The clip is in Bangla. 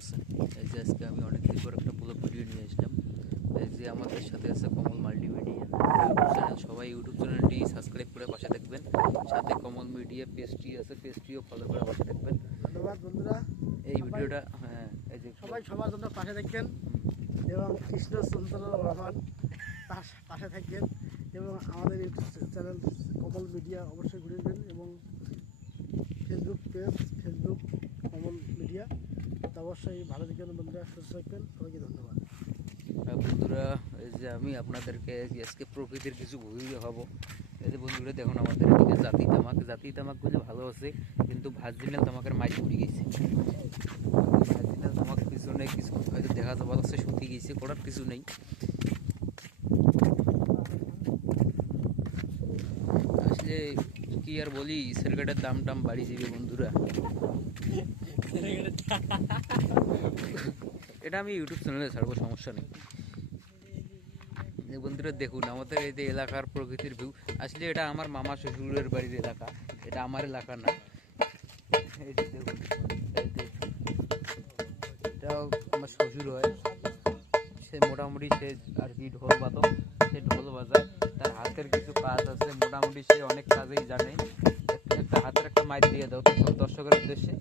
আছেন? এই যে আজকে আমি অনেকদিন পর একটা ব্লগ ভিডিও নিয়ে আসলাম। এই যে আমাদের সাথে আছে কমল মাল্টিমিডিয়া ইউটিউব চ্যানেল। সবাই ইউটিউব চ্যানেলটি সাবস্ক্রাইব করে পাশে থাকবেন। সাথে কমল মিডিয়া পেজটি আছে, পেজটিও ফলো করে পাশে থাকবেন। ধন্যবাদ বন্ধুরা। এই ভিডিওটা এই যে সবাই সবার জন্য পাশে থাকবেন এবং কৃষ্ণ সুন্দর রহমান তার পাশে থাকবেন এবং আমাদের ইউটিউব চ্যানেল কমল মিডিয়া অবশ্যই ঘুরে দেবেন এবং ফেসবুক পেজ ফেসবুক কমল মিডিয়া তা অবশ্যই ভালো থাকবেন বন্ধুরা, সুস্থ থাকবেন। সবাইকে ধন্যবাদ। বন্ধুরা, এই যে আমি আপনাদেরকে আজকে প্রকৃতির কিছু ভিডিও হবো। এই যে বন্ধুরা দেখুন, আমাদের এদিকে জাতি তামাকগুলো ভালো আছে, কিন্তু ভার্জিনাল তামাকের মাইক পড়ে গেছে। ভার্জিনাল তামাক পিছনে কিছু হয়তো দেখা যাওয়া যাচ্ছে, শুকিয়ে গেছে, করার কিছু নেই। আসলে কি আর বলি, সিগারেটের দাম টাম বাড়ি যাবে বন্ধুরা। এটা আমি ইউটিউব চ্যানেলে ছাড়বো, সমস্যা নেই। বন্ধুরা দেখুন, আমাদের এই যে এলাকার প্রকৃতির ভিউ। আসলে এটা আমার মামা শ্বশুরের বাড়ির এলাকা, এটা আমার এলাকা না। এই যে দেখুন, এটাও আমার শ্বশুর হয়। সে মোটামুটি সে আর কি ঢোল বাদক, সে ঢোল বাজায়। তার হাতের কিছু কাজ আছে, মোটামুটি সে অনেক কাজেই জানে। একটা হাতের একটা মাইক দিয়ে দাও দর্শকের উদ্দেশ্যে।